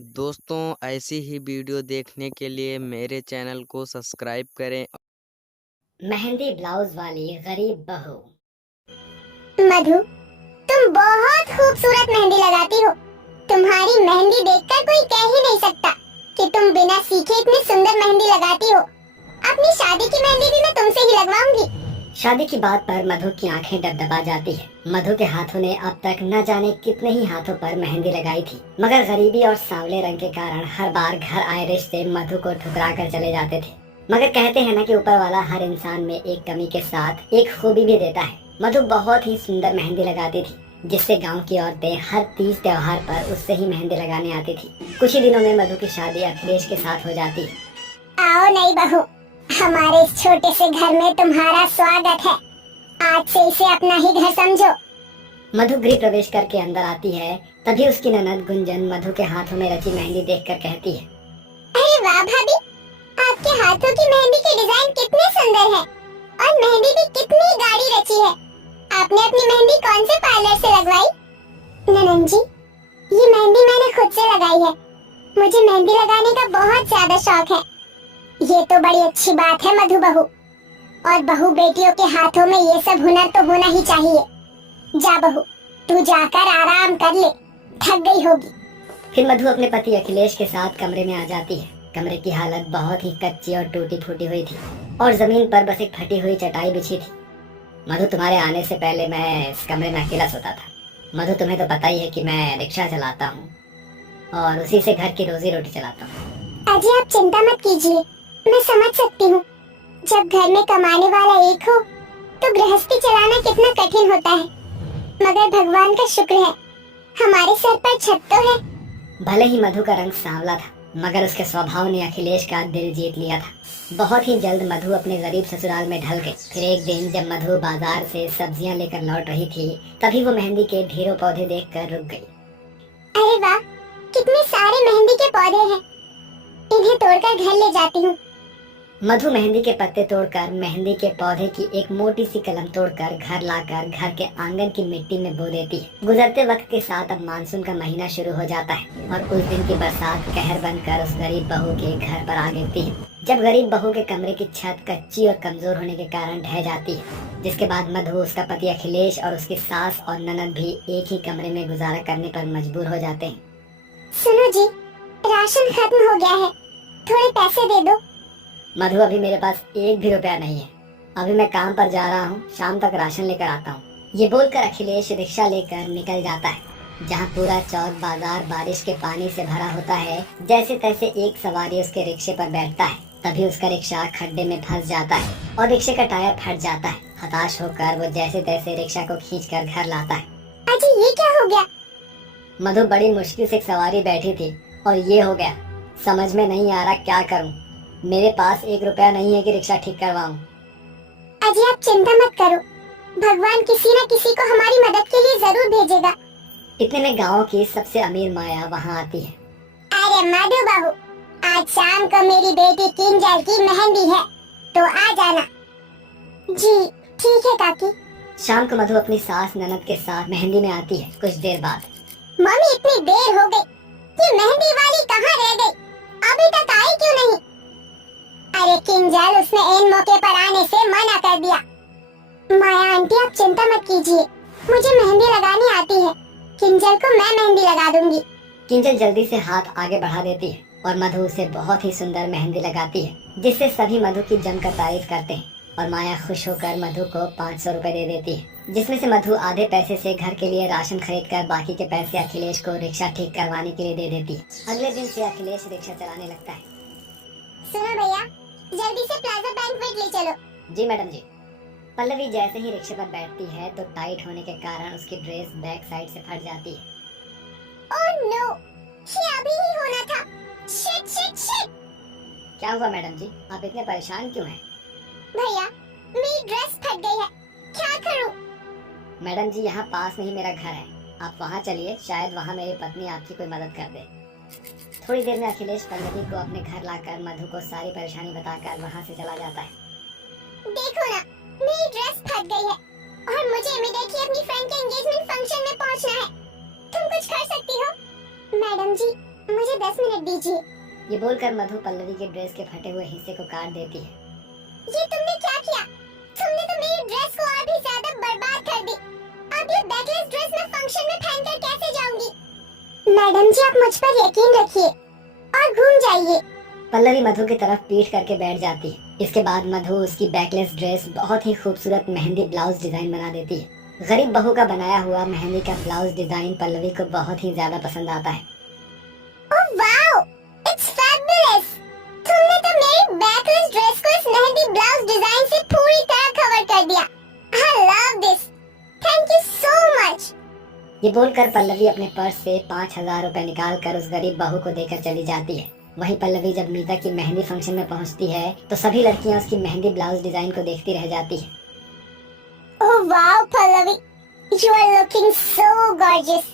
दोस्तों ऐसी ही वीडियो देखने के लिए मेरे चैनल को सब्सक्राइब करें। मेहंदी ब्लाउज वाली गरीब बहू। मधु, तुम बहुत खूबसूरत मेहंदी लगाती हो। तुम्हारी मेहंदी देखकर कोई कह ही नहीं सकता कि तुम बिना सीखे इतनी सुंदर मेहंदी लगाती हो। अपनी शादी की मेहंदी भी मैं तुमसे ही लगवाऊंगी। शादी की बात पर मधु की आंखें डबडबा जाती है। मधु के हाथों ने अब तक न जाने कितने ही हाथों पर मेहंदी लगाई थी, मगर गरीबी और सांवले रंग के कारण हर बार घर आए रिश्ते मधु को ठुकरा कर चले जाते थे। मगर कहते हैं ना कि ऊपर वाला हर इंसान में एक कमी के साथ एक खूबी भी देता है। मधु बहुत ही सुंदर मेहंदी लगाती थी, जिससे गांव की औरतें हर तीज त्योहार पर उससे ही मेहंदी लगाने आती थी। कुछ ही दिनों में मधु की शादी अखिलेश के साथ हो जाती है। आओ नई बहू, हमारे इस छोटे से घर में तुम्हारा स्वागत है। आज से इसे अपना ही घर समझो। मधु गृह प्रवेश करके अंदर आती है, तभी उसकी ननद गुंजन मधु के हाथों में रची मेहंदी देखकर कहती है, अरे वाह भाभी, आपके हाथों की मेहंदी के डिजाइन कितने सुंदर है और मेहंदी भी कितनी गाढ़ी रची है। आपने अपनी मेहंदी कौन से पार्लर से लगवाई? ननन जी, ये मेहंदी मैंने खुद से लगाई है। मुझे मेहंदी लगाने का बहुत ज्यादा शौक है। ये तो बड़ी अच्छी बात है मधु बहू, और बहू बेटियों के हाथों में ये सब हुनर तो होना ही चाहिए। जा बहू, तू जाकर आराम कर ले, थक गई होगी। फिर मधु अपने पति अखिलेश के साथ कमरे में आ जाती है। कमरे की हालत बहुत ही कच्ची और टूटी फूटी हुई थी और जमीन पर बस एक फटी हुई चटाई बिछी थी। मधु, तुम्हारे आने से पहले मैं इस कमरे में अकेला सोता था। मधु, तुम्हें तो पता ही है कि मैं रिक्शा चलाता हूँ और उसी से घर की रोजी रोटी चलाता हूँ। अजी आप चिंता मत कीजिए, मैं समझ सकती हूँ। जब घर में कमाने वाला एक हो तो गृहस्थी चलाना कितना कठिन होता है, मगर भगवान का शुक्र है हमारे सर पर छत तो है। भले ही मधु का रंग सांवला था, मगर उसके स्वभाव ने अखिलेश का दिल जीत लिया था। बहुत ही जल्द मधु अपने गरीब ससुराल में ढल गई। फिर एक दिन जब मधु बाजार से सब्जियां लेकर लौट रही थी, तभी वो मेहंदी के ढेरों पौधे देखकर रुक गई। अरे वाह, कितने सारे मेहंदी के पौधे हैं, इन्हें तोड़कर घर ले जाती हूँ। मधु मेहंदी के पत्ते तोड़कर मेहंदी के पौधे की एक मोटी सी कलम तोड़कर घर लाकर घर के आंगन की मिट्टी में बो देती है। गुजरते वक्त के साथ अब मानसून का महीना शुरू हो जाता है और उस दिन की बरसात कहर बनकर उस गरीब बहू के घर पर आ गिरती है। जब गरीब बहू के कमरे की छत कच्ची और कमजोर होने के कारण ढह जाती है, जिसके बाद मधु, उसका पति अखिलेश और उसकी सास और ननद भी एक ही कमरे में गुजारा करने पर मजबूर हो जाते हैं। सुनो जी, राशन खत्म हो गया है, थोड़े पैसे दे दो। मधु, अभी मेरे पास एक भी रुपया नहीं है। अभी मैं काम पर जा रहा हूँ, शाम तक राशन लेकर आता हूँ। ये बोलकर अखिलेश रिक्शा लेकर निकल जाता है। जहाँ पूरा चौक बाजार बारिश के पानी से भरा होता है, जैसे तैसे एक सवारी उसके रिक्शे पर बैठता है। तभी उसका रिक्शा खड्डे में फंस जाता है और रिक्शे का टायर फट जाता है। हताश होकर वो जैसे तैसे रिक्शा को खींचकर घर लाता है। अजी ये क्या हो गया? मधु, बड़ी मुश्किल से एक सवारी बैठी थी और ये हो गया। समझ में नहीं आ रहा क्या करूँ। मेरे पास एक रुपया नहीं है कि रिक्शा ठीक करवाऊं। अजी आप चिंता मत करो, भगवान किसी न किसी को हमारी मदद के लिए जरूर भेजेगा। इतने में गांव की सबसे अमीर माया वहां आती है। अरे मधु बहू, आज शाम को मेरी बेटी किंजल की मेहंदी है, तो आ जाना। जी ठीक है काकी। शाम को मधु अपनी सास ननद के साथ मेहंदी में आती है। कुछ देर बाद, मम्मी इतनी देर हो गई, ये मेहंदी वाली कहाँ रह गई? अभी तक आई क्यों नहीं? अरे किंजल, उसने इन मौके पर आने से मना कर दिया। माया आंटी आप चिंता मत कीजिए, मुझे मेहंदी लगानी आती है। किंजल को मैं मेहंदी लगा दूंगी। किंजल जल्दी से हाथ आगे बढ़ा देती है और मधु उसे बहुत ही सुंदर मेहंदी लगाती है, जिससे सभी मधु की जमकर तारीफ करते हैं। और माया खुश होकर मधु को 500 रुपए दे देती है, जिसमें से मधु आधे पैसे से घर के लिए राशन खरीद कर बाकी के पैसे अखिलेश को रिक्शा ठीक करवाने के लिए दे देती है। अगले दिन से अखिलेश रिक्शा चलाने लगता है। सुनो भैया, जल्दी से प्लाजा बैंक्वेट ले चलो। जी मैडम जी। पल्लवी जैसे ही रिक्शे पर बैठती है तो टाइट होने के कारण उसकी ड्रेस बैक साइड से फट जाती है। ओह नो, ये अभी ही होना था। Shit shit shit. क्या हुआ मैडम जी, आप इतने परेशान क्यों हैं? भैया, मेरी ड्रेस फट गई है, क्या करूं? मैडम जी, यहाँ पास में ही मेरा घर है, आप वहाँ चलिए, शायद वहाँ मेरी पत्नी आपकी कोई मदद कर दे। थोड़ी देर में अखिलेश पल्लवी को अपने घर लाकर मधु को सारी परेशानी बताकर वहाँ से चला जाता है। देखो ना, मेरी ड्रेस फट गई है और मुझे इमीडिएटली अपनी फ्रेंड के एंगेजमेंट फंक्शन में पहुंचना है। तुम कुछ कर सकती हो? मैडम जी, मुझे 10 मिनट दीजिए। ये बोलकर मधु पल्लवी के ड्रेस के फटे हुए हिस्से को काट देती है। ये तुमने क्या किया? तुमने तो मेरी ड्रेस को और भी ज्यादा बर्बाद कर दी। अब ये बैकलेस ड्रेस मैं फंक्शन में पहनकर कैसे जाऊंगी? मैडम जी, आप मुझ पर यकीन रखिए और घूम जाइए। पल्लवी मधु की तरफ पीठ करके बैठ जाती है। इसके बाद मधु उसकी बैकलेस ड्रेस बहुत ही खूबसूरत मेहंदी ब्लाउज डिजाइन बना देती है। गरीब बहू का बनाया हुआ मेहंदी का ब्लाउज डिजाइन पल्लवी को बहुत ही ज्यादा पसंद आता है। Oh wow, it's fabulous. तुमने तो मेरी बैकलेस ड्रेस को इस मेहंदी ब्लाउज डिजाइन से पूरी तरह कवर कर दिया। I love this. Thank you so much. ये बोलकर पल्लवी अपने पर्स से 5,000 रुपए निकाल कर उस गरीब बहू को देकर चली जाती है। वहीं पल्लवी जब मीता की मेहंदी फंक्शन में पहुंचती है तो सभी लड़कियां उसकी मेहंदी ब्लाउज डिजाइन को देखती रह जाती है। Oh wow Pallavi, you are looking so gorgeous.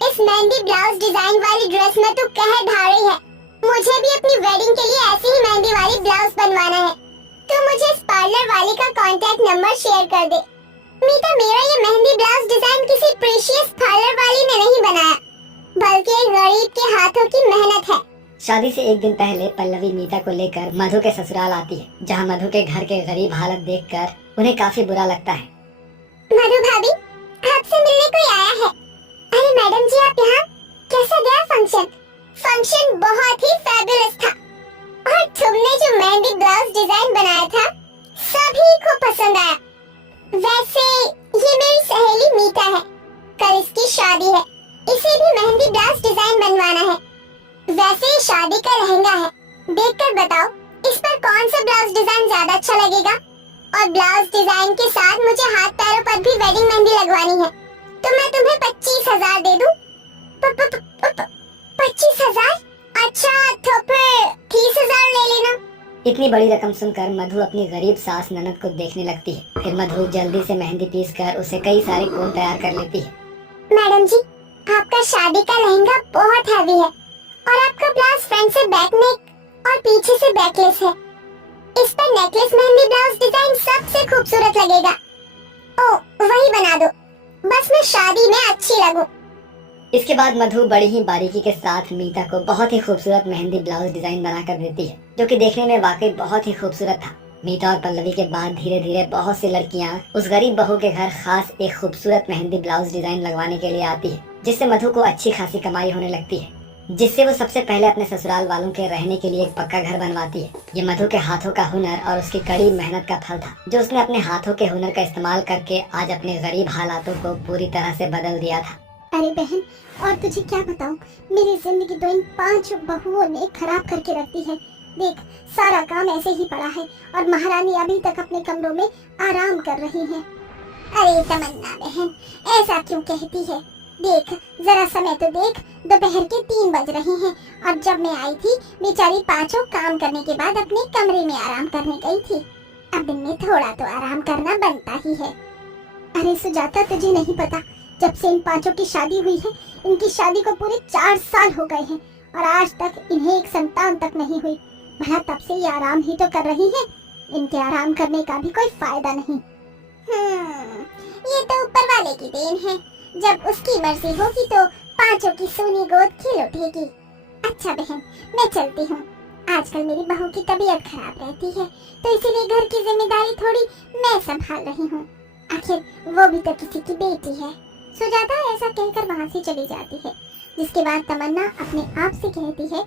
इस मेहंदी ब्लाउज डिजाइन वाली ड्रेस में तो कहर ढा रही है। मुझे भी अपनी वेडिंग के लिए ऐसी ही मेहंदी वाली ब्लाउज बनवाना है। तो मुझे इस पार्लर वाली का कांटेक्ट नंबर शेयर कर दे। मीता, मेरा ये मेहंदी ब्लाउज डिजाइन किसी प्रीशियस पार्लर वाली ने नहीं बनाया, बल्कि एक गरीब के हाथों की मेहनत है। शादी से एक दिन पहले पल्लवी मीता को लेकर मधु के ससुराल आती है, जहां मधु के घर के गरीब हालत देखकर उन्हें काफी बुरा लगता है। मधु भाभी, आपसे मिलने कोई आया है। अरे मैडम जी, आप यहाँ? कैसा गया फंक्शन? फंक्शन बहुत ही फैबुलस था और तुमने जो मेहंदी ब्लाउज डिजाइन बनाया था सभी को पसंद आया। वैसे ये मेरी सहेली मीता है, कल इसकी शादी है, इसे भी मेहंदी ब्लाउज डिजाइन बनवाना है। वैसे ये शादी का लहंगा है, देखकर बताओ इस पर कौन सा ब्लाउज डिजाइन ज्यादा अच्छा लगेगा। और ब्लाउज डिजाइन के साथ मुझे हाथ पैरों पर भी वेडिंग मेहंदी लगवानी है, तो मैं तुम्हें 25,000 दे दूं। 25,000? अच्छा, तो फिर 30,000 ले लेना। इतनी बड़ी रकम सुनकर मधु अपनी गरीब सास ननद को देखने लगती है। फिर मधु जल्दी से मेहंदी पीस कर उसे कई सारे कोन तैयार कर लेती है। मैडम जी, आपका शादी का लहंगा बहुत हैवी है और आपका ब्लाउज फ्रंट से बैक नेक और पीछे से बैकलेस है। इस पर नेकलेस मेहंदी ब्लाउज डिजाइन सबसे खूबसूरत लगेगा। ओ, वही बना दो, बस मैं शादी में अच्छी लगूं। इसके बाद मधु बड़ी ही बारीकी के साथ मीता को बहुत ही खूबसूरत मेहंदी ब्लाउज डिजाइन बनाकर देती है, जो कि देखने में वाकई बहुत ही खूबसूरत था। मीता और पल्लवी के बाद धीरे धीरे बहुत सी लड़कियां उस गरीब बहू के घर खास एक खूबसूरत मेहंदी ब्लाउज डिजाइन लगवाने के लिए आती है, जिससे मधु को अच्छी खासी कमाई होने लगती है, जिससे वो सबसे पहले अपने ससुराल वालों के रहने के लिए एक पक्का घर बनवाती है। ये मधु के हाथों का हुनर और उसकी कड़ी मेहनत का फल था, जो उसने अपने हाथों के हुनर का इस्तेमाल करके आज अपने गरीब हालातों को पूरी तरह से बदल दिया था। अरे बहन, और तुझे क्या बताऊं, मेरी जिंदगी तो इन 5 बहुओं ने खराब करके रख दी है। देख, सारा काम ऐसे ही पड़ा है और महारानी अभी तक अपने कमरों में आराम कर रही है। अरे तमन्ना बहन, ऐसा क्यों कहती है? देख, जरा समय तो देख, दोपहर के 3 बज रहे हैं और जब मैं आई थी बेचारी पांचों काम करने के बाद अपने कमरे में आराम करने गई थी। अब दिन में थोड़ा तो आराम करना बनता ही है। अरे सुजाता, तुझे नहीं पता, जब से इन पांचों की शादी हुई है, इनकी शादी को पूरे 4 साल हो गए हैं और आज तक इन्हें एक संतान तक नहीं हुई। भला तब से ये आराम ही तो कर रही है, इनके आराम करने का भी कोई फायदा नहीं। ये तो ऊपर वाले की देन है, जब उसकी मर्जी होगी तो पांचों की सोनी गोद खिल उठेगी। अच्छा बहन, मैं चलती हूँ, आजकल मेरी बहू की तबीयत खराब रहती है, तो इसीलिए घर की जिम्मेदारी थोड़ी मैं संभाल रही हूँ। आखिर वो भी तो किसी की बेटी है। सुजाता ऐसा कहकर वहाँ से चली जाती है, जिसके बाद तमन्ना अपने आप से कहती है,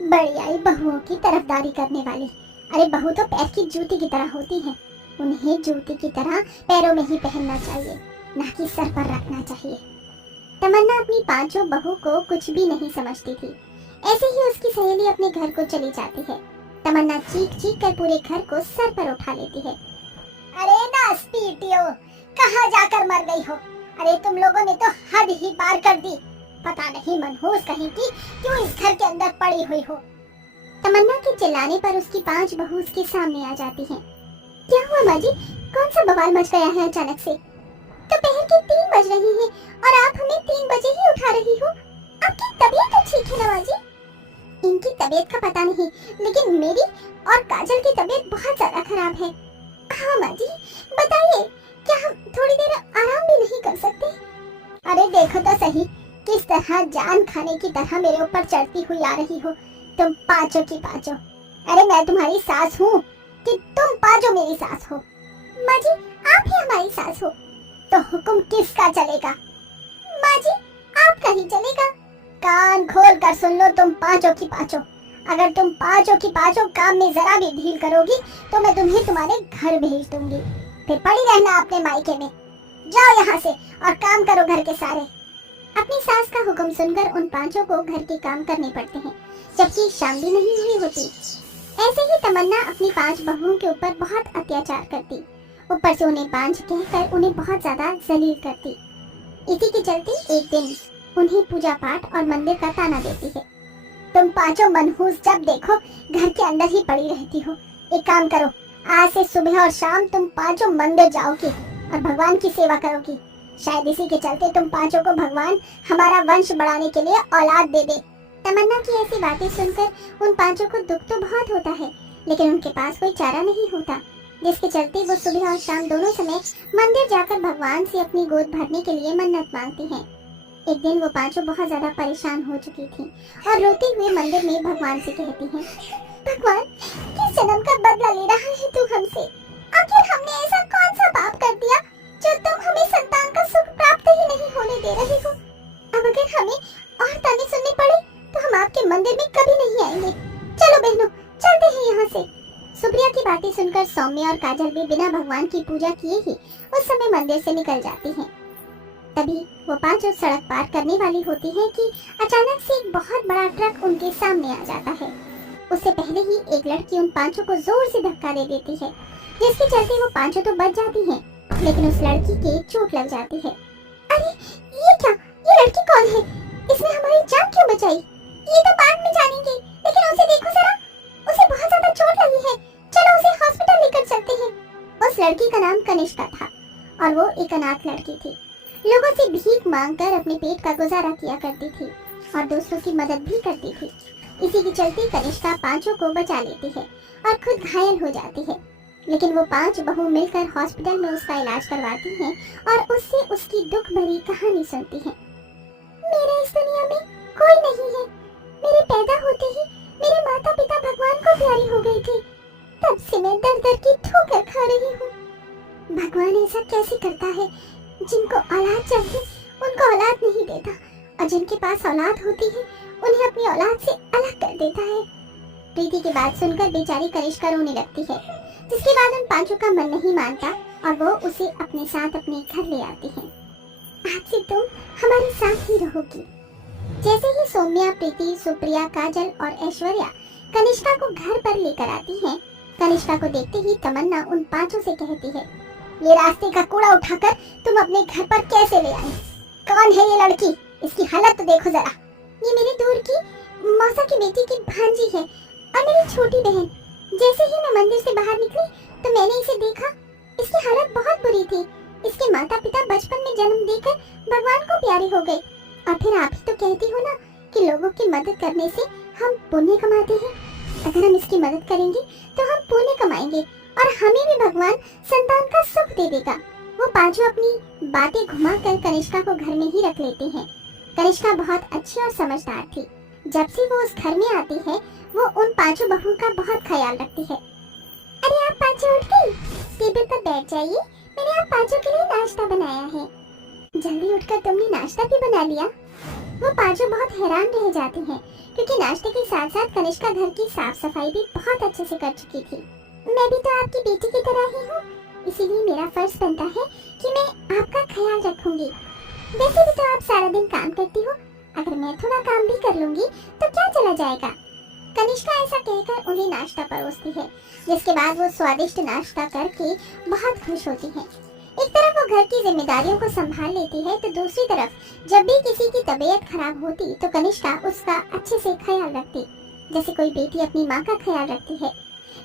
बड़ी आई बहुओं की तरफदारी करने वाली। अरे बहू तो पैर की जूती की तरह होती है, उन्हें जूती की तरह पैरों में ही पहनना चाहिए, ना कि सर पर रखना चाहिए। तमन्ना अपनी पांचों बहू को कुछ भी नहीं समझती थी। ऐसे ही उसकी सहेली अपने घर को चली जाती है। तमन्ना चीख चीख कर पूरे घर को सर पर उठा लेती है। अरे नास्पीटियो, कहाँ जाकर मर गई हो? अरे तुम लोगों ने तो हद ही पार कर दी। पता नहीं मनहूस कहीं की क्यों इस घर के अंदर पड़ी हुई हो। तमन्ना के चिल्लाने पर उसकी 5 बहू उसके सामने आ जाती हैं। क्या हुआ माँ जी, कौन सा बवाल मच गया है अचानक से? दोपहर के 3 बज रहे हैं और आप हमें 3 बजे ही उठा रही हो। आपकी तबीयत तो ठीक है ना माँ जी? इनकी तबीयत का पता नहीं, लेकिन मेरी और काजल की तबीयत बहुत ज्यादा खराब है। हाँ माँ जी, बताइए, क्या हम थोड़ी देर आराम भी नहीं कर सकते? अरे देखो तो सही, किस तरह जान खाने की तरह मेरे ऊपर चढ़ती हुई आ रही हो, तुम पांचों की पांचों। अरे मैं तुम्हारी सास हूँ कि तुम पांचों मेरी सास हो? माँ जी आप ही हमारी सास हो, तो हुक्म किसका चलेगा? माँ जी आपका ही चलेगा। कान खोल कर सुन लो तुम पांचों की पांचों। अगर तुम पांचों की पांचों काम में जरा भी ढील करोगी तो मैं तुम्हें तुम्हारे घर भेज दूंगी, फिर पड़ी रहना अपने मायके में। जाओ यहाँ से और काम करो घर के सारे। अपनी सास का हुक्म सुनकर उन पांचों को घर के काम करने पड़ते हैं, जबकि शाम भी नहीं हुई होती। ऐसे ही तमन्ना अपनी 5 बहुओं के ऊपर बहुत अत्याचार करती, ऊपर से उन्हें बांझ कहकर उन्हें बहुत ज्यादा जलील करती। इसी के चलते एक दिन उन्हें पूजा पाठ और मंदिर का ताना देती है। तुम पांचों मनहूस जब देखो घर के अंदर ही पड़ी रहती हो। एक काम करो, आज से सुबह और शाम तुम पांचों मंदिर जाओगी और भगवान की सेवा करोगी। शायद इसी के चलते तुम पांचों को भगवान हमारा वंश बढ़ाने के लिए औलाद दे दे। तमन्ना की ऐसी बातें सुनकर उन पांचों को दुख तो बहुत होता है, लेकिन उनके पास कोई चारा नहीं होता, जिसके चलते वो सुबह और शाम दोनों समय मंदिर जाकर भगवान से अपनी गोद भरने के लिए मन्नत मांगती हैं। एक दिन वो पांचों बहुत ज्यादा परेशान हो चुकी थी और रोते हुए मंदिर में भगवान से कहती हैं, भगवान किस जन्म का बदला ले रहा है तू हमसे? आखिर हमने ऐसा कौन सा पाप कर दिया जो तुम हमें संतान का सुख प्राप्त ही नहीं होने दे रहे हो? अब अगर हमें और ताने सुनने पड़े तो हम आपके मंदिर में कभी नहीं आएंगे। चलो बहनों चलते हैं यहाँ से। सुप्रिया की बातें सुनकर सौम्या और काजल भी बिना भगवान की पूजा किए ही उस समय मंदिर से निकल जाती हैं। तभी वो पांचों सड़क पार करने वाली होती हैं कि अचानक से एक बहुत बड़ा ट्रक उनके सामने आ जाता है। उससे पहले ही एक लड़की उन पांचों को जोर से धक्का दे देती है, जिसके चलते वो पांचों तो बच जाती हैं, लेकिन उस लड़की के चोट लग जाती है। अरे ये क्या, ये लड़की कौन है? इसने हमारी जान क्यों बचाई? ये तो बाद में जानेंगे, लेकिन उसे देखो जरा, उसे बहुत ज्यादा चोट लगी है। चलो उसे हॉस्पिटल लेकर चलते हैं। उस लड़की का नाम कनिष्का था और वो एक अनाथ लड़की थी। लोगों से भीख मांगकर अपने पेट का गुजारा किया करती थी और दूसरों की मदद भी करती थी। इसी के चलते कनिष्का पांचों को बचा लेती है और खुद घायल हो जाती है, लेकिन वो 5 बहू मिलकर हॉस्पिटल में उसका इलाज करवाती हैं और उससे उसकी दुख भरी कहानी सुनती हैं। मेरे इस दुनिया में कोई नहीं है। मेरे पैदा होते ही मेरे माता पिता भगवान को प्यारी हो गई थी, तब से मैं दर दर की ठोकर खा रही हूँ। भगवान ऐसा कैसे करता है? जिनको औलाद चाहिए उनको औलाद नहीं देता, और जिनके पास औलाद होती है उन्हें अपनी औलाद से अलग कर देता है। प्रीति की बात सुनकर बेचारी कनिष्का रोने लगती है, जिसके बाद उन पांचों का मन नहीं मानता और वो उसे अपने साथ अपने घर ले आती है। आज से तुम हमारे साथ ही रहोगी। जैसे ही सौम्या, प्रीति, सुप्रिया, काजल और ऐश्वर्या कनिष्का को घर पर लेकर आती हैं, कनिष्का को देखते ही तमन्ना उन पांचों से कहती है, ये रास्ते का कूड़ा उठाकर तुम अपने घर पर कैसे ले आए? कौन है ये लड़की? इसकी हालत तो देखो जरा। ये मेरी दूर की मौसा की बेटी की भांजी है और मेरी छोटी बहन। जैसे ही मैं मंदिर से बाहर निकली तो मैंने इसे देखा। इसकी हालत बहुत बुरी थी। इसके माता पिता बचपन में जन्म देकर भगवान को प्यारे हो गए, और फिर आप ही तो कहती हो ना कि लोगों की मदद करने से हम पुण्य कमाते हैं। अगर हम इसकी मदद करेंगे तो हम पुण्य कमाएंगे और हमें भी भगवान संतान का सुख दे देगा। वो पांचों अपनी बातें घुमाकर कनिष्का को घर में ही रख लेते हैं। कनिष्का बहुत अच्छी और समझदार थी। जब से वो उस घर में आती है वो उन पांचों बहुओं का बहुत ख्याल रखती है। अरे आप पांचों उठ गई? टेबल पर बैठ जाइए, मैंने आप पांचों के लिए नाश्ता बनाया है। जल्दी उठकर तुमने नाश्ता भी बना लिया? वो पांचों बहुत हैरान रह जाती हैं, क्योंकि नाश्ते के साथ साथ कनिष्का घर की साफ सफाई भी बहुत अच्छे से कर चुकी थी। मैं भी तो आपकी बेटी की तरह ही हूँ, इसीलिए मेरा फर्ज बनता है कि मैं आपका ख्याल रखूंगी। वैसे भी तो आप सारा दिन काम करती हो, अगर मैं थोड़ा काम भी कर लूंगी तो क्या चला जाएगा? कनिष्का ऐसा कहकर उन्हें नाश्ता परोसती है, जिसके बाद वो स्वादिष्ट नाश्ता करके बहुत खुश होती है। एक तरफ वो घर की जिम्मेदारियों को संभाल लेती है, तो दूसरी तरफ जब भी किसी की तबीयत खराब होती तो कनिष्का उसका अच्छे से ख्याल रखती, जैसे कोई बेटी अपनी माँ का ख्याल रखती है।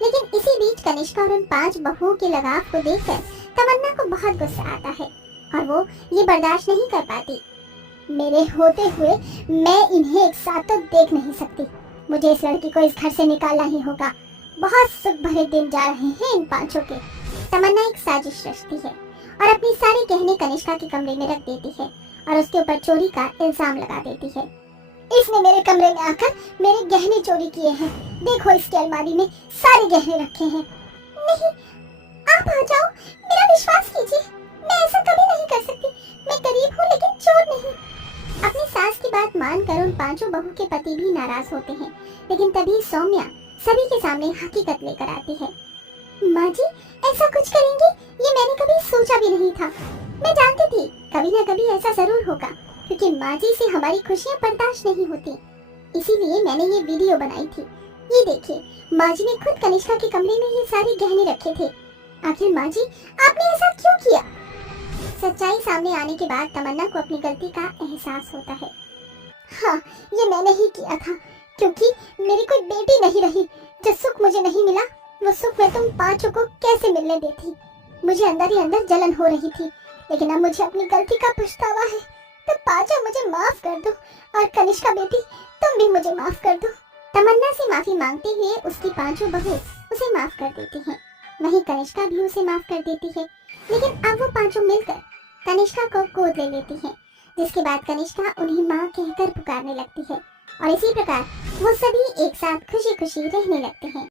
लेकिन इसी बीच कनिष्का और उन 5 बहुओं के लगाव को देखकर तमन्ना को बहुत गुस्सा आता है और वो ये बर्दाश्त नहीं कर पाती। मेरे होते हुए मैं इन्हें एक साथ तो देख नहीं सकती। मुझे इस लड़की को इस घर से निकालना ही होगा। बहुत सुख भरे दिन जा रहे हैं इन पांचों के। तमन्ना एक साजिश रचती है और अपनी सारी गहने कनिष्का के कमरे में रख देती है और उसके ऊपर चोरी का इल्जाम लगा देती है। इसने मेरे कमरे में आकर मेरे गहने चोरी किए हैं। देखो इसकी अलमारी में सारे गहने रखे हैं। नहीं, आप आ जाओ, मेरा विश्वास कीजिए, मैं ऐसा कभी नहीं कर सकती। मैं गरीब हूँ लेकिन चोर नहीं। अपनी सास की बात मानकर उन पांचों बहू के पति भी नाराज होते हैं, लेकिन तभी सौम्या सभी के सामने हकीकत लेकर आती है। माँ जी, ऐसा कुछ करेंगी ये मैंने कभी सोचा भी नहीं था। मैं जानती थी कभी न कभी ऐसा जरूर होगा, क्योंकि माँ जी से हमारी खुशियाँ बर्दाश्त नहीं होती, इसीलिए मैंने ये वीडियो बनाई थी। ये देखिए, माँ जी ने खुद कनिष्का के कमरे में ये सारे गहने रखे थे। आखिर माँ जी आपने ऐसा क्यों किया? सच्चाई सामने आने के बाद तमन्ना को अपनी गलती का एहसास होता है। हाँ, ये मैंने ही किया था, क्योंकि मेरी कोई बेटी नहीं रही। जो सुख मुझे नहीं मिला वो सुख मैं तुम पांचों को कैसे मिलने देती। मुझे अंदर ही अंदर जलन हो रही थी, लेकिन अब मुझे अपनी गलती का पछतावा है। तो पांचों मुझे माफ कर दो, और कनिष्का बेटी तुम भी मुझे माफ कर दो। तमन्ना से माफी मांगते हुए उसकी पांचों बहू उसे माफ कर देती हैं। वहीं कनिष्का भी उसे माफ कर देती है, लेकिन अब वो पांचों मिलकर कनिष्का को गोद ले लेती हैं, जिसके बाद कनिष्का उन्हें माँ कहकर पुकारने लगती है, और इसी प्रकार वो सभी एक साथ खुशी खुशी रहने लगते हैं।